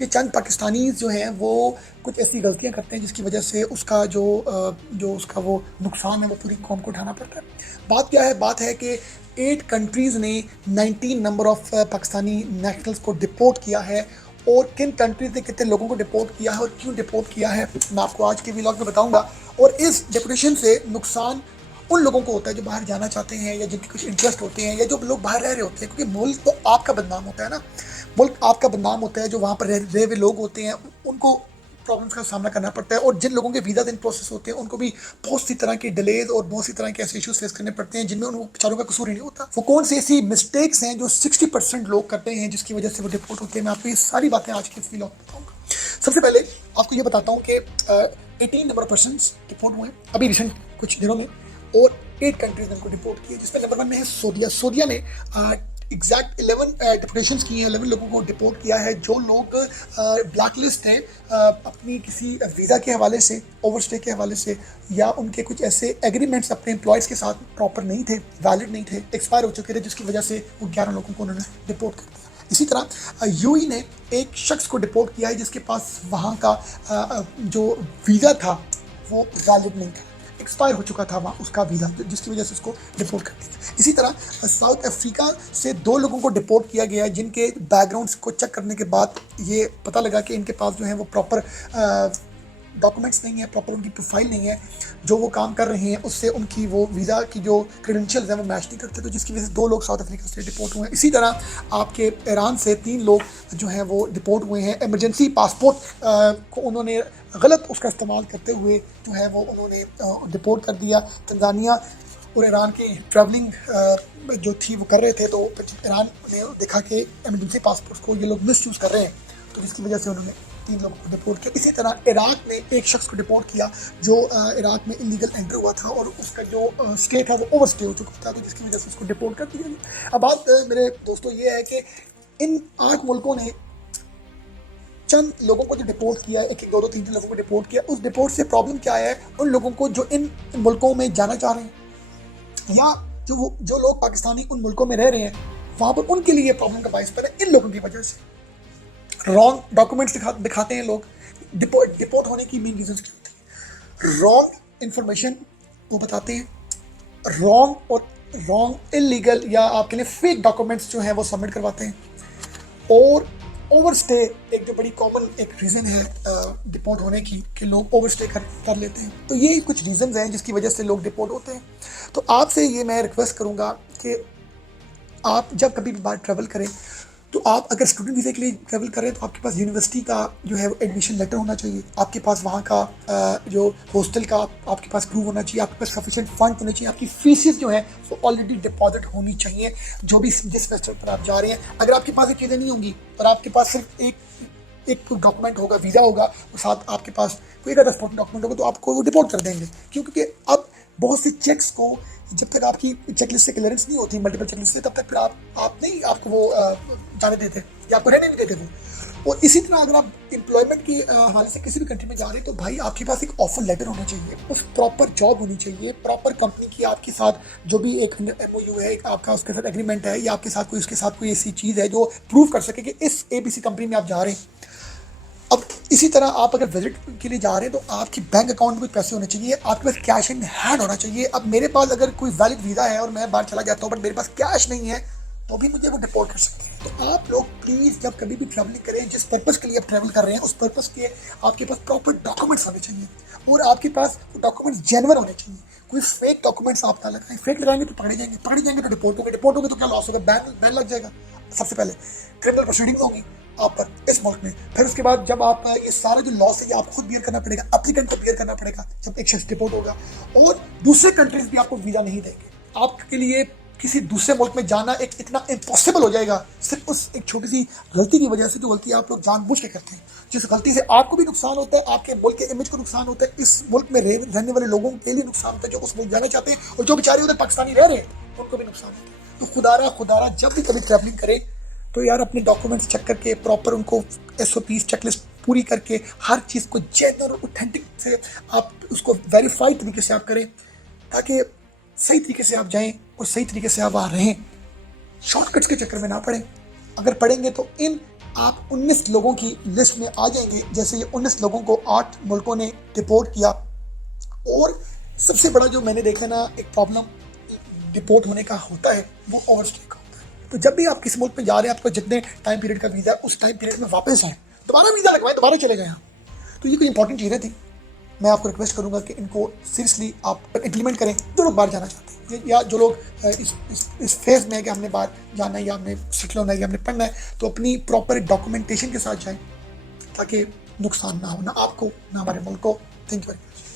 ये चंद पाकिस्तानी जो हैं वो कुछ ऐसी गलतियां करते हैं जिसकी वजह से उसका जो उसका वो नुकसान है वो पूरी कौम को उठाना पड़ता है। बात क्या है? बात है कि 8 कंट्रीज़ ने 19 नंबर ऑफ पाकिस्तानी नेशनल्स को डिपोर्ट किया है। और किन कंट्रीज़ ने कितने लोगों को डिपोर्ट किया है और क्यों डिपोर्ट किया है, मैं आपको आज के व्लॉग में बताऊंगा। और इस डिपोर्टेशन से नुकसान उन लोगों को होता है जो बाहर जाना चाहते हैं या जिनके कुछ इंटरेस्ट होते हैं या जो लोग बाहर रह रहे होते हैं, क्योंकि मुल्क तो आपका बदनाम होता है ना। मुल्क आपका बदनाम होता है, जो वहाँ पर रहे हुए लोग होते हैं उनको प्रॉब्लम्स का सामना करना पड़ता है। और जिन लोगों के वीज़ा इन प्रोसेस होते हैं उनको भी बहुत सी तरह के डिलेज और बहुत सी तरह के ऐसे इश्यूज फेस करने पड़ते हैं जिनमें उन बेचारों का कसूर ही नहीं होता। वो कौन सी ऐसी मिस्टेक्स हैं जो 60% लोग करते हैं जिसकी वजह से वो डिपोर्ट होते हैं, मैं आपको ये सारी बातें आज के व्लॉग में बताऊँगा। सबसे पहले आपको ये बताता हूँ कि 18 नंबर ऑफ पर्सन डिपोर्ट हुए अभी रिसेंट कुछ दिनों में, और 8 कंट्रीज ने उनको डिपोर्ट किया, जिसमें नंबर 1 में है सऊदीया। सऊदीया ने एग्जैक्ट 11 डिपोर्टेशंस की हैं, 11 लोगों को डिपोर्ट किया है जो लोग ब्लैक लिस्ट हैं अपनी किसी वीज़ा के हवाले से, ओवरस्टे के हवाले से, या उनके कुछ ऐसे एग्रीमेंट्स अपने एम्प्लॉयज़ के साथ प्रॉपर नहीं थे, वैलिड नहीं थे, एक्सपायर हो चुके थे, जिसकी वजह से वो 11 लोगों को उन्होंने डिपोर्ट कर दिया। इसी तरह यूएई ने एक शख्स को डिपोर्ट किया है जिसके पास वहाँ का जो वीज़ा था वो वैलिड नहीं था, एक्सपायर हो चुका था वहाँ उसका वीज़ा, जिसकी वजह से उसको डिपोर्ट कर दिया। इसी तरह साउथ अफ्रीका से 2 लोगों को डिपोर्ट किया गया है जिनके बैकग्राउंड्स को चेक करने के बाद ये पता लगा कि इनके पास जो है वो प्रॉपर डॉक्यूमेंट्स नहीं है, प्रॉपर उनकी प्रोफाइल नहीं है, जो वो काम कर रहे हैं उससे उनकी वो वीज़ा की जो क्रेडेंशियल्स हैं वो मैच नहीं करते, तो जिसकी वजह से 2 लोग साउथ अफ्रीका से डिपोर्ट हुए हैं। इसी तरह आपके ईरान से 3 लोग जो हैं वो डिपोर्ट हुए हैं। इमरजेंसी पासपोर्ट को उन्होंने गलत उसका इस्तेमाल करते हुए जो है वो उन्होंने डिपोर्ट कर दिया। तंजानिया और ईरान की ट्रैवलिंग जो थी वो कर रहे थे, तो ईरान ने देखा कि इमरजेंसी पासपोर्ट को ये लोग मिस यूज़ कर रहे हैं, तो जिसकी वजह से उन्होंने 3 लोगों को डिपोर्ट किया। इसी तरह इराक ने एक शख्स को डिपोर्ट किया जो इराक में इलीगल एंटर हुआ था और उसका जो स्टेट है वो ओवरस्टे हो चुका था, तो जिसकी वजह से उसको डिपोर्ट कर दिया गया। अब बात मेरे दोस्तों ये है कि इन 8 मुल्कों ने चंद लोगों को जो डिपोर्ट किया है, 1-1, 2-2, 3-3 लोगों को डिपोर्ट किया, उस डिपोर्ट से प्रॉब्लम क्या है उन लोगों को जो इन मुल्कों में जाना चाह रहे हैं, या जो लोग पाकिस्तानी उन मुल्कों में रह रहे हैं वहाँ पर उनके लिए प्रॉब्लम का बायस बना इन लोगों की वजह से। रॉन्ग डॉक्यूमेंट्स दिखाते हैं लोग। डिपोर्ट होने की मेन रीजन क्या होती है? रॉन्ग इंफॉर्मेशन वो बताते हैं, रॉन्ग और रॉन्ग इलीगल या आपके लिए फेक डॉक्यूमेंट्स जो हैं वो सबमिट करवाते हैं, और ओवरस्टे एक जो बड़ी कॉमन एक रीज़न है डिपोर्ट होने की कि लोग ओवरस्टे कर लेते हैं। तो ये कुछ रीजंस हैं जिसकी वजह से लोग डिपोर्ट होते हैं। तो आपसे ये मैं रिक्वेस्ट करूँगा कि आप जब कभी भी बाहर ट्रैवल करें तो आप अगर स्टूडेंट वीज़े के लिए ट्रैवल करें तो आपके पास यूनिवर्सिटी का जो है एडमिशन लेटर होना चाहिए, आपके पास वहाँ का जो हॉस्टल का आपके पास प्रूफ होना चाहिए, आपके पास सफिशिएंट फंड होने चाहिए, आपकी फीसेस जो है वो ऑलरेडी डिपॉजिट होनी चाहिए जो भी जिस सेमेस्टर पर आप जा रहे हैं। अगर आपके पास ये चीज़ें नहीं होंगी और आपके पास सिर्फ एक डॉक्यूमेंट होगा, वीज़ा होगा, और साथ आपके पास कोई अगर सपोर्टिंग डॉक्यूमेंट होगा, तो आपको वो डिपोर्ट कर देंगे। क्योंकि अब बहुत सी चेक्स को जब तक आपकी चेकलिस्ट से क्लियरेंस नहीं होती, मल्टीपल चेकलिस्ट से, तब तक फिर आप नहीं आपको वो जाने देते या आपको रहने नहीं देते वो। और इसी तरह अगर आप एम्प्लॉयमेंट की हवाले से किसी भी कंट्री में जा रहे हैं तो भाई आपके पास एक ऑफर लेटर होना चाहिए, उस प्रॉपर जॉब होनी चाहिए, प्रॉपर कंपनी की आपके साथ जो भी एक MOU है, एक आपका उसके साथ एग्रीमेंट है, या आपके साथ कोई उसके साथ कोई ऐसी चीज़ है जो प्रूव कर सके कि इस ABC कंपनी में आप जा रहे हैं। अब इसी तरह आप अगर विजिट के लिए जा रहे हैं तो आपकी बैंक अकाउंट में कुछ पैसे होने चाहिए, आपके पास कैश इन हैंड होना चाहिए। अब मेरे पास अगर कोई वैलिड वीज़ा है और मैं बाहर चला जाता हूँ बट मेरे पास कैश नहीं है तो भी मुझे वो डिपोर्ट कर सकते हैं। तो आप लोग प्लीज़ जब कभी भी ट्रैवलिंग करें, जिस पर्पज़ के लिए आप ट्रैवल कर रहे हैं उस पर्पज़ के आपके पास प्रॉपर डॉक्यूमेंट्स होने चाहिए, और आपके पास वो डॉक्यूमेंट्स जेन्युइन होने चाहिए। कोई फेक डॉक्यूमेंट्स आप ना लगाएं, फेक लगाएंगे तो पकड़े जाएंगे तो डिपोर्ट होंगे तो क्या लॉस होगा? बैन लग जाएगा। सबसे पहले क्रिमिनल प्रोसीडिंग होगी आप पर इस मुल्क में, फिर उसके बाद जब आप ये सारा जो लॉस है ये आपको खुद बियर करना पड़ेगा, एप्लीकेंट को बियर करना पड़ेगा जब एक शख्स डिपोर्ट होगा, और दूसरे कंट्रीज भी आपको वीज़ा नहीं देंगे। आपके लिए किसी दूसरे मुल्क में जाना एक इतना इम्पॉसिबल हो जाएगा सिर्फ उस एक छोटी सी गलती की वजह से, जो गलती आप लोग जानबूझ के करते हैं, जिस गलती से आपको भी नुकसान होता है, आपके मुल्क के इमेज को नुकसान होता है, इस मुल्क में रहने वाले लोगों के लिए नुकसान होता है जो उस मुल्क जाना चाहते हैं, और जो बेचारे उधर पाकिस्तानी रह रहे हैं उनको भी नुकसान होता है। तो खुदारा जब भी कभी ट्रैवलिंग करें तो यार अपने डॉक्यूमेंट्स चेक करके प्रॉपर उनको SOPs चेकलिस्ट पूरी करके हर चीज़ को जेन्युइन और ऑथेंटिक से आप उसको वेरीफाइड तरीके से आप करें, ताकि सही तरीके से आप जाएं और सही तरीके से आप वहाँ रहें, शॉर्टकट्स के चक्कर में ना पड़ें। अगर पढ़ेंगे तो इन आप 19 लोगों की लिस्ट में आ जाएंगे। जैसे ये 19 लोगों को 8 मुल्कों ने डिपोर्ट किया। और सबसे बड़ा जो मैंने देखा ना एक प्रॉब्लम डिपोर्ट होने का होता है वो ओवरस्टे का होता है। तो जब भी आप किसी मुल्क में जा रहे हैं, आपको जितने टाइम पीरियड का वीज़ा है उस टाइम पीरियड में वापस आए, दोबारा वीज़ा लगवाएं, दोबारा चले गए यहाँ। तो ये कोई इंपॉर्टेंट चीज़ें थी। मैं आपको रिक्वेस्ट करूंगा कि इनको सीरियसली आप इम्प्लीमेंट करें। जो लोग बाहर जाना चाहते हैं या जो लोग इस फेज में है कि हमने बाहर जाना है या हमने सीखना है या हमने पढ़ना है, तो अपनी प्रॉपर डॉक्यूमेंटेशन के साथ जाएं ताकि नुकसान ना हो, ना आपको ना हमारे मुल्क को। Thank you very much.